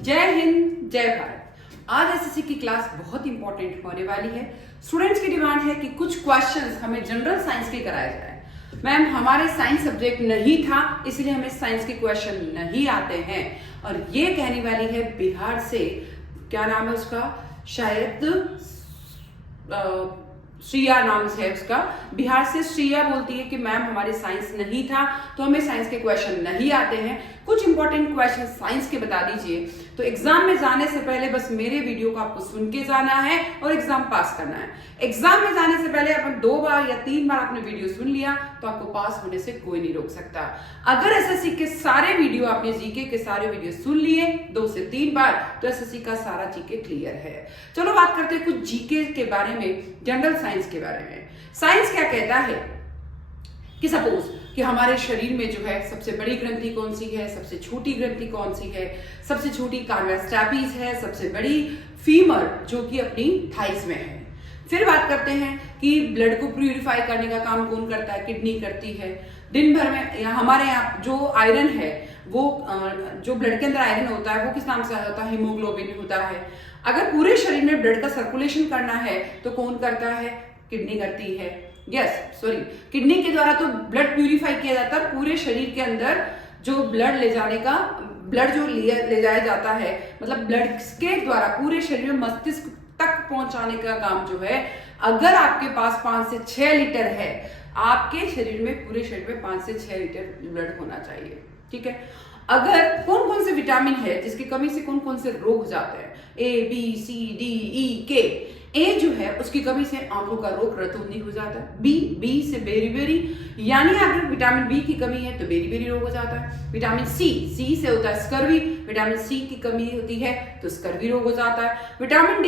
जय हिंद जय भारत। आज एसएससी की क्लास बहुत इंपॉर्टेंट होने वाली है। स्टूडेंट्स की डिमांड है कि कुछ क्वेश्चंस हमें जनरल साइंस के कराए जाए। मैम हमारे साइंस सब्जेक्ट नहीं था इसलिए हमें साइंस के क्वेश्चन नहीं आते हैं, और ये कहने वाली है बिहार से, क्या नाम है उसका, शायद श्रिया नाम है उसका, बिहार से श्रिया बोलती है कि मैम हमारे साइंस नहीं था तो हमें साइंस के क्वेश्चन नहीं आते हैं, कुछ इंपॉर्टेंट क्वेश्चन साइंस के बता दीजिए। तो एग्जाम में जाने से पहले बस मेरे वीडियो को आपको सुन के जाना है और एग्जाम पास करना है। एग्जाम में जाने से पहले अपन 2 बार या 3 बार आपने वीडियो सुन लिया तो आपको पास होने से कोई नहीं रोक सकता। अगर एसएससी के सारे वीडियो आपने जीके के सारे वीडियो सुन लिए 2 से 3 बार तो एसएससी का सारा जीके क्लियर है। चलो बात करते हैं कुछ जीके के बारे में, जनरल साइंस के बारे में। साइंस क्या कहता है कि सपोज कि हमारे शरीर में जो है सबसे बड़ी ग्रंथि कौन सी है, सबसे छोटी ग्रंथि कौन सी है, सबसे छोटी कार्डियक स्टैपिस है, सबसे बड़ी फीमर जो कि अपनी थाइस में है। फिर बात करते हैं कि ब्लड को प्यूरिफाई करने का काम कौन करता है, किडनी करती है। दिन भर में हमारे यहाँ जो आयरन है वो जो ब्लड के अंदर आयरन होता है वो किस नाम से होता है, हीमोग्लोबिन होता है। अगर पूरे शरीर में ब्लड का सर्कुलेशन करना है तो कौन करता है, किडनी करती है। किडनी के द्वारा तो ब्लड प्यूरिफाई किया जाता है। पूरे शरीर के अंदर जो ब्लड ले जाने का, ब्लड जो ले जाया जाता है, मतलब ब्लड के द्वारा पूरे शरीर में मस्तिष्क तक पहुंचाने का काम जो है, अगर आपके पास 5 से 6 लीटर है, आपके शरीर में, पूरे शरीर में 5 से 6 लीटर ब्लड होना चाहिए। ठीक है। अगर कौन कौन से विटामिन है जिसकी कमी से कौन कौन से रोग हो जाते हैं, A, B, C, D, E, K। ए जो है उसकी कमी से आंखों का रोग रतौंधी हो जाता है। बी से बेरी, यानी अगर विटामिन बी की कमी है तो बेरी रोग हो जाता है। विटामिन सी से होता है स्कर्वी, विटामिन सी की कमी होती है तो स्कर्वी रोग हो जाता है। विटामिन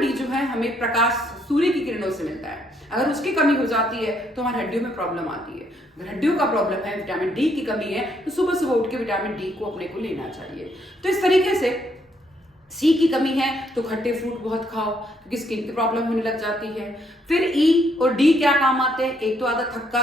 डी जो है हमें प्रकाश सूर्य की किरणों से मिलता है, अगर उसकी कमी हो जाती है तो हमारी हड्डियों में प्रॉब्लम आती है। अगर हड्डियों का प्रॉब्लम है, विटामिन डी की कमी है, तो सुबह उठ के विटामिन डी को अपने को लेना चाहिए। तो इस तरीके से सी की कमी है तो खट्टे फ्रूट बहुत खाओ क्योंकि स्किन की प्रॉब्लम होने लग जाती है। फिर ई और डी क्या काम आते हैं, एक तो आता थक्का,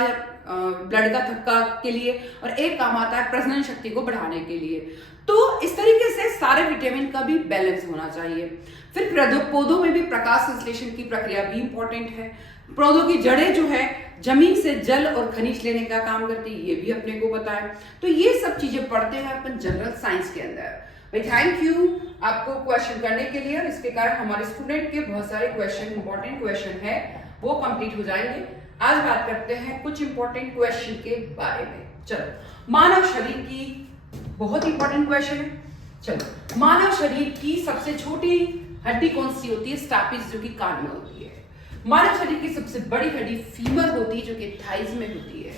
ब्लड का थक्का के लिए, और एक काम आता है प्रजनन शक्ति को बढ़ाने के लिए। तो इस तरीके से सारे विटामिन का भी बैलेंस होना चाहिए। फिर पौधों में भी प्रकाश संश्लेषण की प्रक्रिया भी इंपॉर्टेंट है। पौधों की जड़ें जो है जमीन से जल और खनिज लेने का काम करती है, ये भी अपने को पता है। तो ये सब चीजें पढ़ते हैं अपन जनरल साइंस के अंदर। भाई थैंक यू आपको क्वेश्चन करने के लिए, और इसके कारण हमारे स्टूडेंट के बहुत सारे क्वेश्चन, इंपॉर्टेंट क्वेश्चन है, वो कंप्लीट हो जाएंगे। आज बात करते हैं कुछ इंपॉर्टेंट क्वेश्चन के बारे में। चलो, मानव शरीर की बहुत इंपॉर्टेंट क्वेश्चन है। चलो, मानव शरीर की सबसे छोटी हड्डी कौन सी होती है, स्टैपिस जो कि कान में होती है। मानव शरीर की सबसे बड़ी हड्डी फीमर होती है जो कि थाइस में होती है।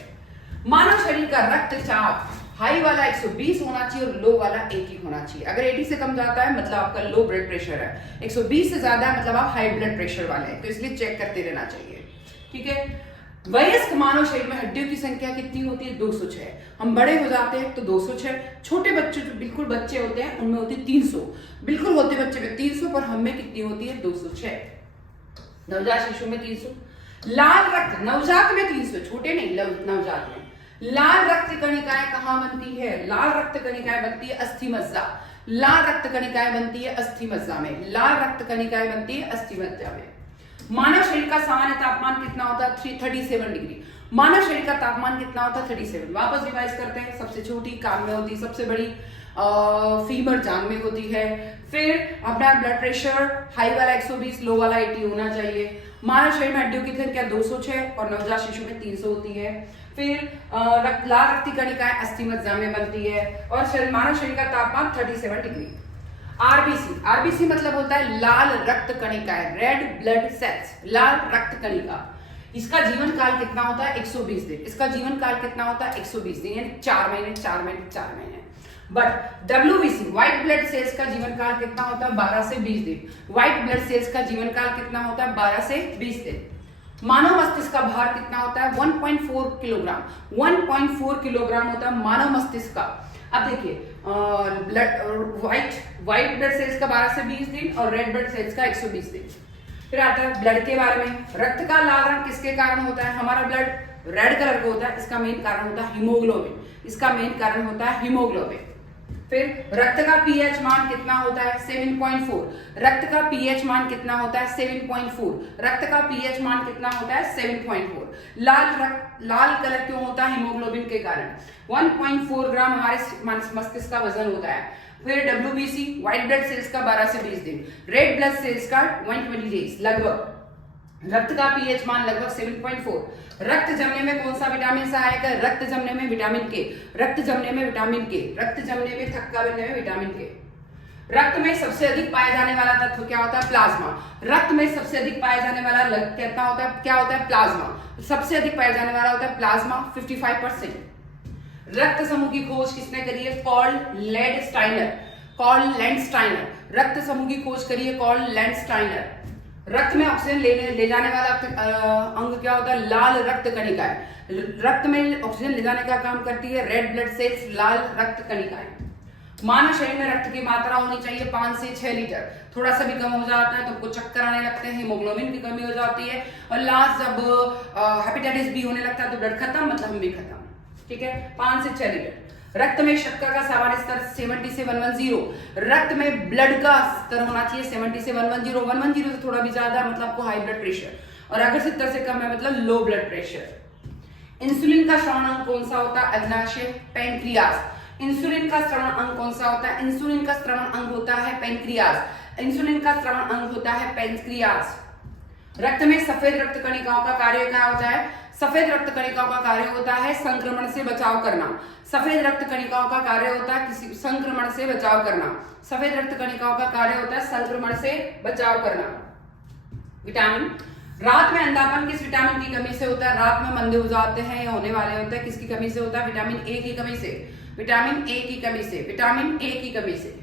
मानव शरीर का रक्तचाप हाई वाला 120 होना चाहिए और लो वाला 80 होना चाहिए। अगर 80 से कम जाता है मतलब आपका लो ब्लड प्रेशर है, 120 से ज्यादा है मतलब आप हाई ब्लड प्रेशर वाले हैं, तो इसलिए चेक करते रहना चाहिए। ठीक है। वयस्क मानव शरीर में हड्डियों की संख्या कितनी होती है, 206। हम बड़े हो जाते हैं तो 206। छोटे बच्चे जो बिल्कुल बच्चे होते हैं उनमें होती है 300। बिल्कुल होते बच्चे में 300, पर हम में कितनी होती है, 206। नवजात शिशु में 300। लाल रक्त नवजात में 300, छोटे नहीं, नवजात में। लाल रक्त कणिकाएं कहां बनती है, लाल रक्त कणिकाएं बनती है अस्थि मज्जा। लाल रक्त कणिकाएं बनती है अस्थि मज्जा में, लाल रक्त कणिकाएं बनती है अस्थि मज्जा में। मानव शरीर का सामान्य तापमान कितना होता है, 37 डिग्री। मानव शरीर का तापमान कितना होता है, 37। वापस रिवाइज करते हैं। सबसे छोटी कान में होती है, सबसे बड़ी फीमर जांग में होती है। फिर अपना ब्लड प्रेशर हाई वाला 120, लो वाला 80 होना चाहिए। मानव शरीर में हड्डियों की संख्या 206 और नवजात शिशु में 300 होती है। फिर लाल रक्त कणिकाएं अस्थि मज्जा में बनती है, और मानव शरीर का तापमान 37 डिग्री। आरबीसी मतलब होता है लाल रक्त कणिकाएं, रेड ब्लड सेल्स, लाल रक्त कणिका। इसका जीवन काल कितना होता है, 120 दिन। इसका जीवन काल कितना होता है, 120 दिन, यानी 4 महीने। But WBC white blood cells का जीवन काल कितना होता है, 12 से 20 दिन। व्हाइट ब्लड सेल्स का जीवन काल कितना होता है, 12 से 20 दिन। मानव मस्तिष्क का भार कितना होता है, 1.4 किलोग्राम। 1.4 किलोग्राम होता है मानव मस्तिष्क का। अब देखिए, व्हाइट ब्लड सेल्स का 12 से 20 दिन और रेड ब्लड सेल्स का 120 दिन। फिर आता है ब्लड के बारे में। रक्त का लाल रंग किसके कारण होता है, हमारा ब्लड रेड कलर का होता है, इसका मेन कारण होता है हीमोग्लोबिन। इसका मेन कारण होता है हीमोग्लोबिन। फिर रक्त का पीएच मान कितना होता है 7.4, रक्त का पीएच मान कितना होता है 7.4, रक्त का पीएच मान कितना होता है 7.4। लाल कलर क्यों होता है हीमोग्लोबिन के कारण। 1.4 ग्राम हमारे मस्तिष्क का वजन होता है। फिर WBC व्हाइट ब्लड सेल्स का 12 से 20 दिन, रेड ब्लड सेल्स का 120 डेज लगभग। रक्त का पीएच मान लगभग 7.4। रक्त जमने में कौन सा विटामिन सहायक है, रक्त जमने में विटामिन के, रक्त जमने में विटामिन के, रक्त जमने में थक्का बनने में विटामिन के। रक्त में सबसे अधिक पाया जाने वाला तत्व क्या होता है, प्लाज्मा। रक्त में सबसे अधिक पाया जाने वाला कितना होता है, क्या होता है, प्लाज्मा। सबसे अधिक पाया जाने वाला होता है प्लाज्मा 55%। रक्त समूह की खोज किसने करी है, कार्ल लैंडस्टाइनर। रक्त समूह की खोज करी है कार्ल लैंडस्टाइनर। रक्त में ऑक्सीजन ले जाने वाला अंग क्या होता है, लाल रक्त कणिकाएं। रक्त में ऑक्सीजन ले जाने का काम करती है रेड ब्लड सेल्स, लाल रक्त कणिकाएं। मानव शरीर में रक्त की मात्रा होनी चाहिए 5 से 6 लीटर। थोड़ा सा भी कम हो जाता है तो हमको चक्कर आने लगते हैं, हीमोग्लोबिन की कमी हो जाती है, और लास्ट जब हेपेटाइटिस बी होने लगता है तो ब्लड खत्म, मतलब हम भी खत्म। ठीक है, 5 से 6 लीटर। रक्त में शक्कर का सामान्य स्तर 70 से 110। रक्त में ब्लड का स्तर होना चाहिए 70 से 110। 110 से थोड़ा भी ज्यादा मतलब आपको हाई ब्लड प्रेशर, और अगर 70 से कम है मतलब लो ब्लड प्रेशर। इंसुलिन का श्रवण अंग कौन सा होता है, अग्नाशय, पैंक्रियास। इंसुलिन का श्रवण अंग कौन सा होता है, इंसुलिन का श्रवण अंग होता है पैंक्रियास। इंसुलिन का श्रवण अंग होता है पैंक्रियास। रक्त में सफेद रक्त कणिकाओं का कार्य क्या होता है, सफेद रक्त कणिकाओं का कार्य होता है संक्रमण से बचाव करना। सफेद रक्त कणिकाओं का कार्य होता है किसी संक्रमण से बचाव करना। सफेद रक्त कणिकाओं का कार्य होता है संक्रमण से बचाव करना। विटामिन, रात में अंधापन किस विटामिन की कमी से होता है, रात में मंदे हो जाते हैं या होने वाले होते हैं, किसकी कमी से होता है, विटामिन ए की कमी से। विटामिन ए की कमी से, विटामिन ए की कमी से।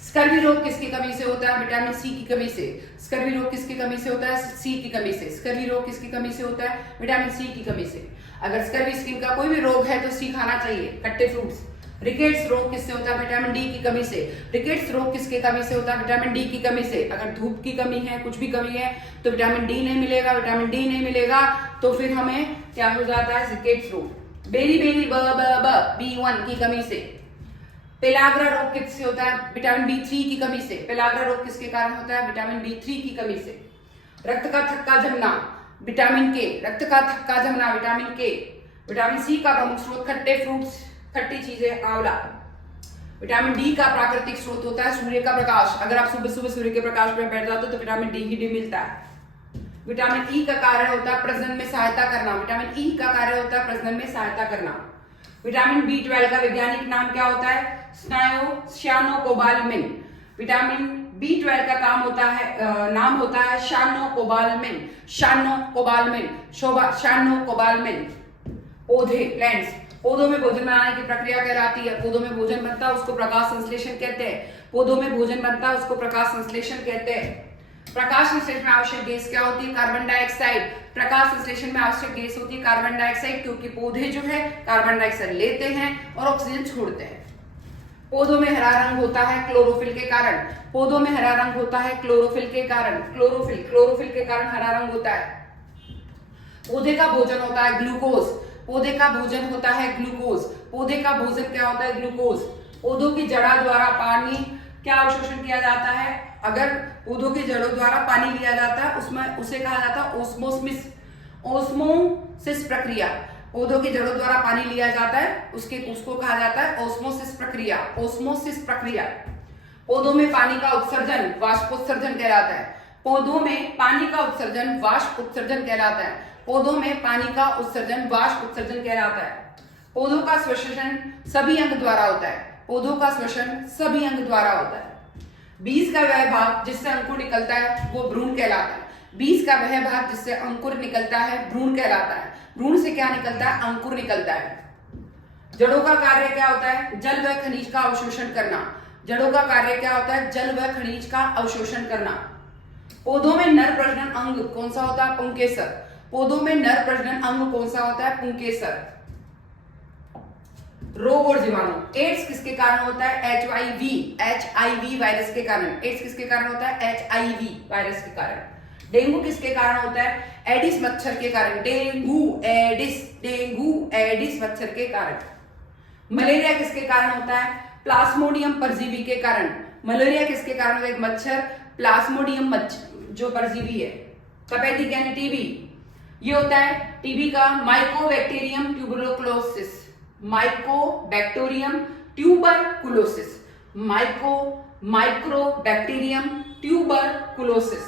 स्कर्वी रोग किसकी कमी से होता है, विटामिन सी की कमी से। स्कर्वी रोग किसकी कमी से होता है, सी की कमी से। स्कर्वी रोग किसकी कमी से होता है, विटामिन सी की कमी से। अगर स्कर्वी स्किन का कोई भी रोग है तो सी खाना चाहिए, खट्टे फ्रूट्स। रिकेट्स रोग किससे होता है, विटामिन डी की कमी से। रिकेट्स रोग किसके कमी से होता है, विटामिन डी की कमी से। अगर धूप की कमी है, कुछ भी कमी है तो विटामिन डी नहीं मिलेगा, विटामिन डी नहीं मिलेगा तो फिर हमें क्या हो जाता है, रिकेट्स रोग। बेरी B1 की कमी से। पेलाग्रा रोग किससे होता है, विटामिन B3 की कमी से। पेलाग्रा रोग किसके कारण होता है, विटामिन B3 की कमी से। रक्त का थक्का जमना, विटामिन के। रक्त का थक्का जमना, विटामिन के। विटामिन सी का प्रमुख स्रोत खट्टे फ्रूट्स, खट्टी चीजें, आंवला। विटामिन डी का प्राकृतिक स्रोत होता है सूर्य का प्रकाश। अगर आप सुबह सुबह सूर्य के प्रकाश में बैठ जाते हो तो विटामिन डी मिलता है। विटामिन ई का कार्य होता है प्रजनन में सहायता करना। विटामिन ई का कार्य होता है प्रजनन में सहायता करना। विटामिन B12 का वैज्ञानिक नाम क्या होता है, सायनोकोबालामिन। विटामिन B12 का काम होता है नाम होता है सायनोकोबालामिन। सायनोकोबालामिन। पौधे, प्लांट्स, पौधों में भोजन बनाने की प्रक्रिया कहलाती है। पौधों में भोजन बनता है उसको प्रकाश संश्लेषण कहते हैं। पौधों में भोजन बनता है उसको प्रकाश संश्लेषण कहते हैं। प्रकाश संश्लेषण में आवश्यक गैस क्या होती है, कार्बन डाइऑक्साइड। प्रकाश संश्लेषण में आवश्यक गैस होती है कार्बन डाइऑक्साइड, क्योंकि पौधे जो है कार्बन डाइऑक्साइड लेते हैं और ऑक्सीजन छोड़ते हैं। पौधों में हरा रंग होता है क्लोरोफिल के कारण। पौधों में हरा रंग होता है क्लोरोफिल के कारण। क्लोरोफिल के कारण हरा रंग होता है। पौधे का भोजन होता है ग्लूकोज। पौधे का भोजन होता है ग्लूकोज। पौधे का भोजन क्या होता है, ग्लूकोज। पौधों की जड़ा द्वारा पानी क्या अवशोषण किया जाता है, अगर पौधों की जड़ों द्वारा पानी लिया जाता है उसमें उसे कहा जाता है ओस्मोसिस प्रक्रिया। पौधों की जड़ों द्वारा पानी लिया जाता है उसको कहा जाता है ओस्मोसिस प्रक्रिया। ओस्मोसिस प्रक्रिया। पौधों में पानी का उत्सर्जन वाष्पोत्सर्जन कहलाता है। पौधों में पानी का उत्सर्जन वाष्प उत्सर्जन कहलाता है। पौधों में पानी का उत्सर्जन वाष्प उत्सर्जन कहलाता है। पौधों का श्वसन सभी अंग द्वारा होता है। पौधों का श्वसन सभी अंग द्वारा होता है। बीज का वह भाग जिससे अंकुर निकलता है वो भ्रूण कहलाता है। बीज का वह भाग जिससे अंकुर निकलता है भ्रूण कहलाता है। भ्रूण से क्या निकलता है, अंकुर निकलता है। जड़ों का कार्य क्या होता है, जल व खनिज का अवशोषण करना। जड़ों का कार्य क्या होता है, जल व खनिज का अवशोषण करना। पौधों में नर प्रजनन अंग कौन सा होता है, पुंकेसर। पौधों में नर प्रजनन अंग कौन सा होता है, पुंकेसर। रोग और जीवाणु, एड्स किसके कारण होता है, HIV वायरस के कारण। एड्स किसके कारण होता है, HIV वायरस के कारण। डेंगू किसके कारण होता है, एडिस मच्छर के कारण। डेंगू एडिस मच्छर के कारण। मलेरिया किसके कारण होता है, प्लाज्मोडियम परजीवी के कारण। मलेरिया किसके कारण होता है? एक मच्छर प्लाज्मोडियम जो परजीवी है। तपेदिक यानी टीबी, ये होता है टीबी का Mycobacterium tuberculosis. Mycobacterium tuberculosis, mycobacterium tuberculosis.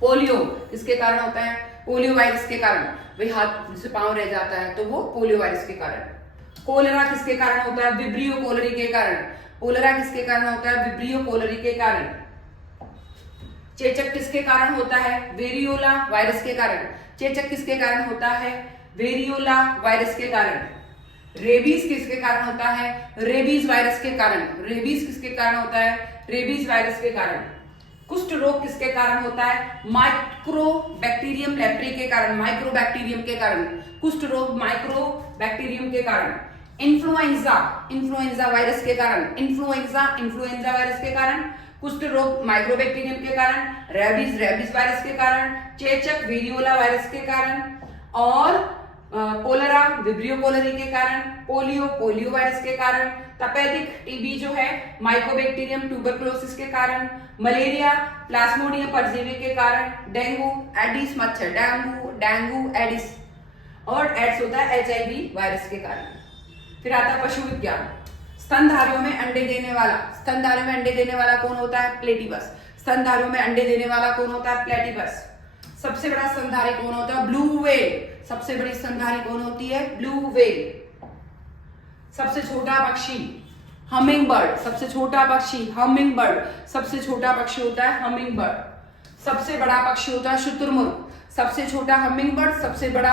Polio किसके कारण होता है? पोलियो वायरस के कारण। भाई हाथ से पांव रह जाता है तो वो पोलियो वायरस के कारण। कोलेरा किसके कारण होता है? विब्रियो कोलेरी के कारण। कोलेरा किसके कारण होता है? विब्रियो कोलेरी के कारण। चेचक किसके कारण होता है? वेरियोला वायरस के कारण। चेचक किसके कारण होता है? वेरियोला वायरस के कारण। रेबीज किसके कारण होता है? रेबीज वायरस के कारण। रेबीज किसके कारण होता है? रेबीज वायरस के कारण। कुष्ठ रोग किसके कारण होता है? माइक्रोबैक्टीरियम लेप्रे के कारण, माइक्रोबैक्टीरियम के कारण। कुष्ठ रोग माइक्रोबैक्टीरियम के कारण। इन्फ्लुएंजा, इन्फ्लुएंजा वायरस के कारण। इन्फ्लुएंजा वायरस के कारण। कुष्ठ रोग माइक्रोबैक्टीरियम के कारण। रेबीज वायरस के कारण। चेचक वेरियोला वायरस के कारण। और कोलेरा विब्रियो कोलेरी के कारण। पोलियो वायरस के कारण। तपेदिक टीबी जो है माइकोबैक्टीरियम ट्यूबरकुलोसिस के कारण। मलेरिया प्लाज्मोडियम परजीवी के कारण। डेंगू एडिस मच्छर, डेंगू एडिस। और एड्स होता है HIV वायरस के कारण। फिर आता है पशु विज्ञान। स्तनधारियों में अंडे देने वाला, स्तनधारियों में अंडे देने वाला कौन होता है? प्लेटिपस। स्तनधारियों में अंडे देने वाला कौन होता है? प्लेटिपस। सबसे बड़ा स्तनधारी कौन होता है? Blue whale. सबसे बड़ी स्तनधारी कौन होती है? Blue whale. सबसे छोटा पक्षी हमिंग बर्ड। सबसे छोटा पक्षी हमिंग बर्ड। सबसे छोटा पक्षी होता है हमिंग बर्ड। सबसे बड़ा पक्षी होता है शुतुरमुर्ग। सबसे छोटा हमिंग बर्ड, सबसे बड़ा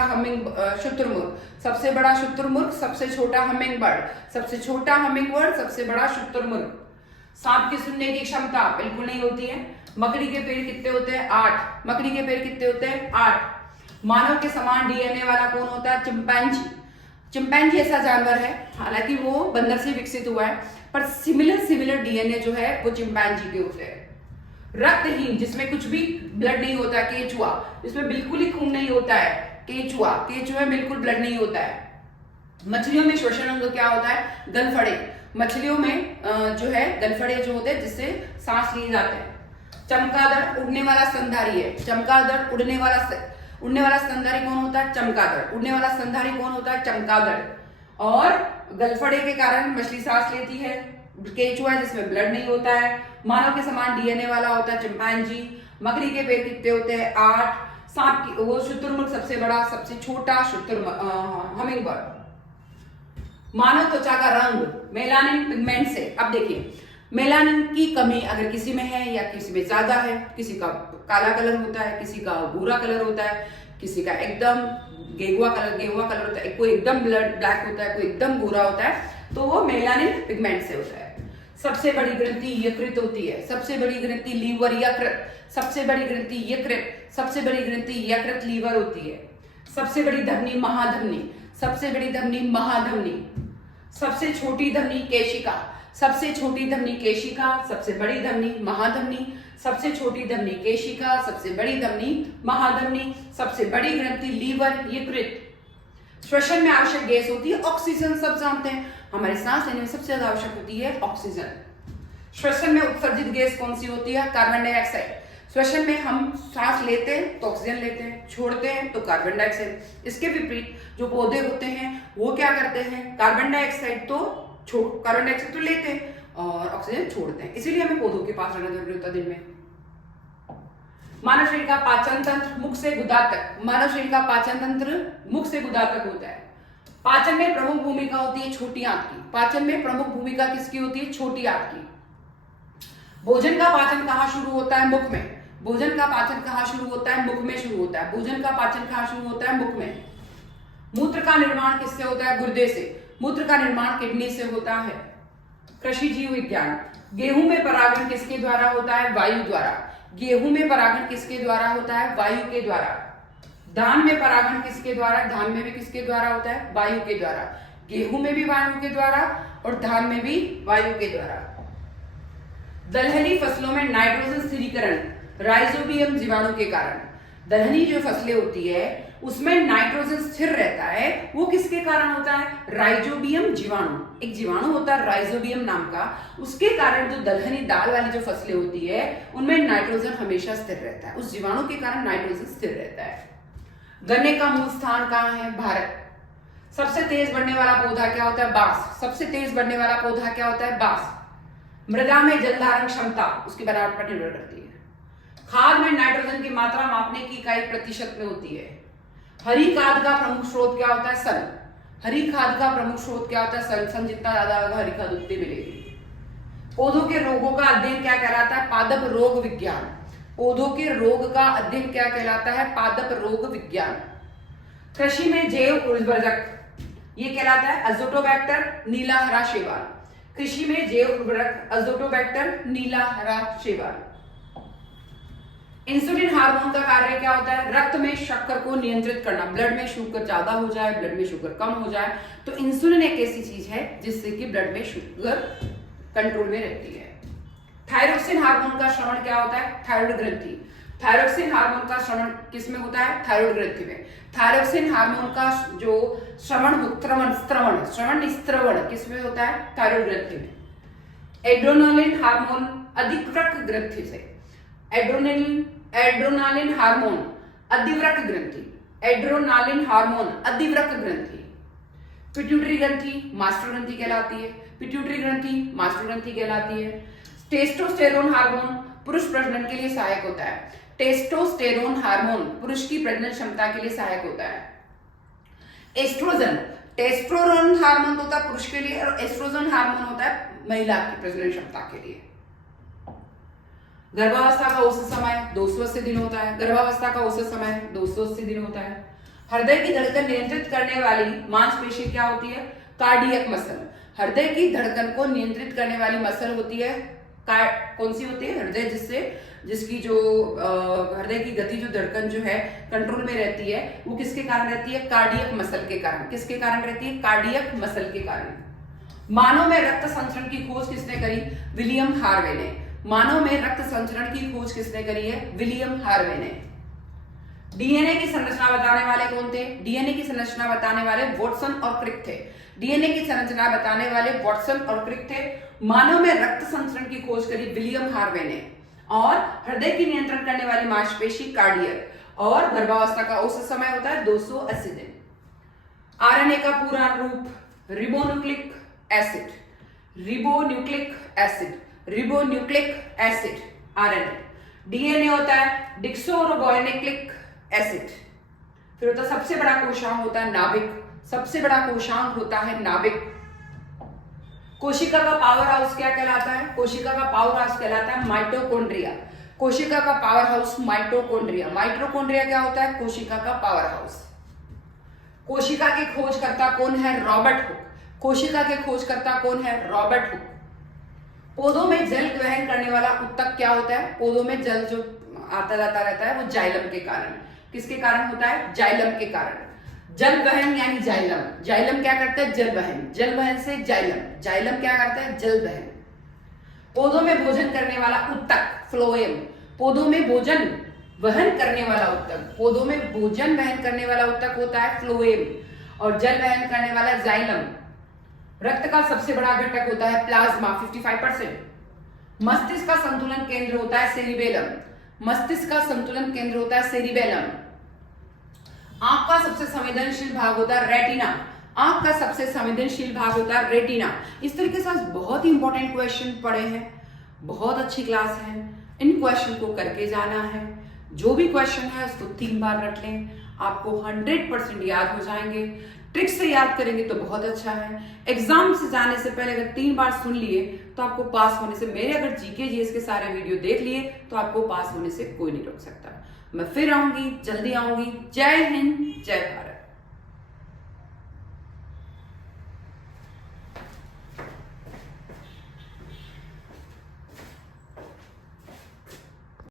शुतुरमुर्ग। सबसे बड़ा शुतुरमुर्ग, सबसे छोटा हमिंग बर्ड। सबसे छोटा हमिंग बर्ड, सबसे बड़ा शुतुरमुर्ग। सांप की सुनने की क्षमता बिल्कुल नहीं होती है। मकड़ी के पैर कितने होते हैं? 8। मकड़ी के पैर कितने होते हैं? 8। मानव के समान डीएनए वाला कौन होता है? चिंपैंजी। चिंपैंजी ऐसा जानवर है, हालांकि वो बंदर से विकसित हुआ है, पर सिमिलर डीएनए जो है वो चिंपैंजी के होते हैं। रक्तहीन, जिसमें कुछ भी ब्लड नहीं होता, केंचुआ, जिसमें बिल्कुल ही खून नहीं होता है, केंचुआ में बिल्कुल ब्लड नहीं होता है। मछलियों में श्वसन अंग क्या होता है? गलफड़े। मछलियों में जो है गलफड़े जो होते हैं जिससे सांस लिए जाते हैं। चमगादड़ उड़ने वाला स्तनधारी है। चमगादड़ उड़ने वाला स्तनधारी कौन होता है? चमगादड़। उड़ने वाला स्तनधारी कौन होता है? चमगादड़। और गलफड़े के कारण मछली सांस लेती है। केंचुआ जिसमें ब्लड नहीं होता है। मानव के समान डीएनए वाला होता है चिंपैंजी। मकड़ी के पैर कितने होते हैं? 8। सांप की वो शुतुरमुर्ग सबसे बड़ा, सबसे छोटा हमिंग बर्ड। मानव त्वचा का रंग मेलानिन पिगमेंट से। अब देखिए, मेलानिन की कमी अगर किसी में है या किसी में ज्यादा है, किसी का काला कलर होता है, किसी का भूरा कलर होता है, किसी का एकदम गेहुआ कलर होता है, कोई एकदम ब्लैक होता है, कोई एकदम भूरा होता है, तो वो मेलानिन पिगमेंट से होता है। सबसे बड़ी ग्रंथि यकृत होती है। सबसे बड़ी ग्रंथि लीवर यकृत। सबसे बड़ी ग्रंथि यकृत। सबसे बड़ी ग्रंथि यकृत लीवर होती है। सबसे बड़ी धमनी महाधमनी। सबसे बड़ी धमनी महाधमनी। सबसे छोटी धमनी केशिका। सबसे छोटी धमनी केशिका। सबसे बड़ी धमनी महाधमनी। सबसे छोटी धमनी केशिका। सबसे बड़ी धमनी महाधमनी। सबसे बड़ी ग्रंथि लीवर यकृत। श्वसन में आवश्यक गैस होती है ऑक्सीजन। सब जानते हैं हमारे सांस लेने में सबसे ज्यादा आवश्यक होती है ऑक्सीजन। श्वसन में उत्सर्जित गैस कौन सी होती है? Carbon dioxide. श्वसन में हम सांस लेते हैं तो ऑक्सीजन लेते हैं, छोड़ते हैं तो कार्बन डाइऑक्साइड। इसके विपरीत जो पौधे होते हैं वो क्या करते हैं? कार्बन डाइऑक्साइड तो लेते हैं और ऑक्सीजन छोड़ते हैं। इसीलिए हमें पौधों के पास रहना जरूरी होता है दिन में। मानव शरीर का पाचन तंत्र मुख से गुदा तक। मानव शरीर का पाचन तंत्र मुख से गुदा तक होता है। पाचन में प्रमुख भूमिका होती है छोटी आंत की। पाचन में प्रमुख भूमिका किसकी होती है? छोटी आंत की। भोजन का पाचन कहाँ शुरू होता है? मुख में। भोजन का पाचन कहाँ शुरू होता है? मुख में शुरू होता है। भोजन का पाचन कहाँ शुरू होता है? मुख में। मूत्र का निर्माण किससे होता है? गुर्दे से। मूत्र का निर्माण किडनी से होता है। कृषि जीव विज्ञान। गेहूं में परागण किसके द्वारा होता है? वायु द्वारा। गेहूं में परागण किसके द्वारा होता है? वायु के द्वारा। धान में परागण किसके द्वारा? धान में भी किसके द्वारा होता है? वायु के द्वारा। गेहूं में भी वायु के द्वारा और धान में भी वायु के द्वारा। दलहनी फसलों में नाइट्रोजन स्थिरीकरण राइजोबियम जीवाणु के कारण। दलहनी जो फसलें होती है उसमें नाइट्रोजन स्थिर रहता है, वो किसके कारण होता है? राइजोबियम जीवाणु, एक जीवाणु होता है राइजोबियम नाम का, उसके कारण जो दलहनी दाल वाली जो फसलें होती है उनमें नाइट्रोजन हमेशा स्थिर रहता है, उस जीवाणु के कारण नाइट्रोजन स्थिर रहता है। गन्ने का मूल स्थान कहाँ है? भारत। सबसे तेज बढ़ने वाला पौधा क्या होता है? बांस। सबसे तेज बढ़ने वाला पौधा क्या होता है? बांस। मृदा में जल धारण क्षमता उसकी बनावट पर निर्भर करती है। खाद में नाइट्रोजन की मात्रा मापने की इकाई प्रतिशत में होती है। हरी खाद का प्रमुख स्रोत क्या होता है? सन। हरी खाद का प्रमुख स्रोत क्या होता है? सन। सन जितना ज्यादा होगा हरी खाद उतनी मिलेगी। पौधों के रोगों का अध्ययन क्या कहलाता है? पादप रोग विज्ञान। पौधों के रोग का अध्ययन क्या कहलाता है? पादप रोग विज्ञान। कृषि में जैव उर्वरक ये कहलाता है अजोटोबैक्टर, नीला हरा शैवाल। कृषि में जैव उर्वरक अजोटोबैक्टर, नीला हरा शैवाल। इंसुलिन हार्मोन का कार्य क्या होता है? रक्त में शक्कर को नियंत्रित करना। ब्लड में शुगर ज्यादा हो जाए, ब्लड में शुगर कम हो जाए तो इंसुलिन एक ऐसी चीज है जिससे कि ब्लड में शुगर कंट्रोल में रहती है। थायरोक्सिन हार्मोन का श्रवण क्या होता है? थायराइड ग्रंथि। थायरोक्सिन हार्मोन का श्रवण किस में होता है? थायराइड ग्रंथि में। थायरोक्सिन हार्मोन का जो स्त्रवण किस में होता है? थायराइड ग्रंथि में। एड्रेनालिन हार्मोन अधिवृक्क ग्रंथि से। एड्रेनालिन हार्मोन अधिवृक्क ग्रंथि। एड्रेनालिन हार्मोन अधिवृक्क ग्रंथि। पिट्यूटरी ग्रंथि मास्टर ग्रंथि कहलाती है। पिट्यूटरी ग्रंथि मास्टर ग्रंथि कहलाती है। टेस्टोस्टेरोन हार्मोन पुरुष प्रजनन के लिए सहायक होता है। टेस्टोस्टेरोन हार्मोन पुरुष की प्रजनन क्षमता के लिए सहायक होता है। एस्ट्रोजन, टेस्टोस्टेरोन हार्मोन होता है पुरुष के लिए और एस्ट्रोजन हार्मोन होता है महिला की प्रजनन क्षमता के लिए। गर्भावस्था का औसत समय 280 दिन होता है। गर्भावस्था का औसत समय 280 दिन होता है। हृदय की धड़कन नियंत्रित करने वाली मांसपेशी क्या होती है? Cardiac muscle. हृदय की धड़कन को नियंत्रित करने वाली मसल होती है कौन सी होती है? हृदय जिसकी जो हृदय की गति जो धड़कन जो है कंट्रोल में रहती है वो किसके कारण रहती है? कार्डियक मसल के कारण। किसके कारण रहती है? कार्डियक मसल के कारण। मानव में रक्त संचरण की खोज किसने करी? विलियम हार्वे ने। मानव में रक्त संचरण की खोज किसने करी है? विलियम हार्वे ने। डीएनए की संरचना बताने वाले कौन थे? डीएनए की संरचना बताने वाले वॉटसन और क्रिक थे। डीएनए की संरचना बताने वाले वॉटसन और क्रिक थे। मानव में रक्त संचरण की खोज करी विलियम हार्वे ने। और हृदय की नियंत्रण करने वाली मांसपेशी कार्डियक। और गर्भावस्था का औसत समय होता है 280 दिन। आरएनए का पूरा रूप ribonucleic acid. Ribonucleic acid. Ribonucleic acid RNA. DNA होता है डिक्सोरोबोन्यूक्लिक एसिड। फिर होता है सबसे बड़ा कोशांग होता है नाभिक। सबसे बड़ा कोशांग होता है नाभिक। कोशिका का पावर हाउस क्या कहलाता है? कोशिका का पावर हाउस कहलाता है माइटोकॉन्ड्रिया। कोशिका का पावर हाउस माइटोकॉन्ड्रिया। माइटोकॉन्ड्रिया क्या होता है? कोशिका का पावर हाउस। कोशिका के खोजकर्ता कौन है? Robert Hooke. कोशिका के खोजकर्ता कौन है? Robert Hooke. पौधों में जल वहन करने वाला ऊतक क्या होता है? पौधों में जल जो आता जाता रहता है वो जाइलम के कारण। किसके कारण होता है? जाइलम के कारण। जल वहन यानी जाइलम। जाइलम क्या करता है? जल वहन। जल वहन से जाइलम। जाइलम क्या करता है? जल वहन। पौधों में भोजन करने वाला ऊतक फ्लोएम। पौधों में भोजन वहन करने वाला ऊतक। पौधों में भोजन वहन करने वाला ऊतक होता है फ्लोएम और जल वहन करने वाला जाइलम। रक्त का सबसे बड़ा घटक होता है प्लाज्मा 55%। मस्तिष्क का संतुलन केंद्र होता है सेरिबेलम। मस्तिष्क का संतुलन केंद्र होता है सेरिबेलम। आंख का सबसे संवेदनशील भाग होता है रेटिना। आंख का सबसे संवेदनशील भाग होता है रेटिना। इस तरीके से बहुत ही इंपॉर्टेंट क्वेश्चन पढ़े हैं। बहुत अच्छी क्लास है। इन क्वेश्चन को करके जाना है। जो भी क्वेश्चन है उसको 3 बार रट लें, आपको 100% याद हो जाएंगे। ट्रिक से याद करेंगे तो बहुत अच्छा है। एग्जाम से जाने से पहले अगर 3 बार सुन लिए तो आपको पास होने से, मेरे अगर जीके जीएस के सारे वीडियो देख लिए तो आपको पास होने से कोई नहीं रोक सकता। मैं फिर आऊंगी, जल्दी आऊंगी। जय हिंद, जय भारत।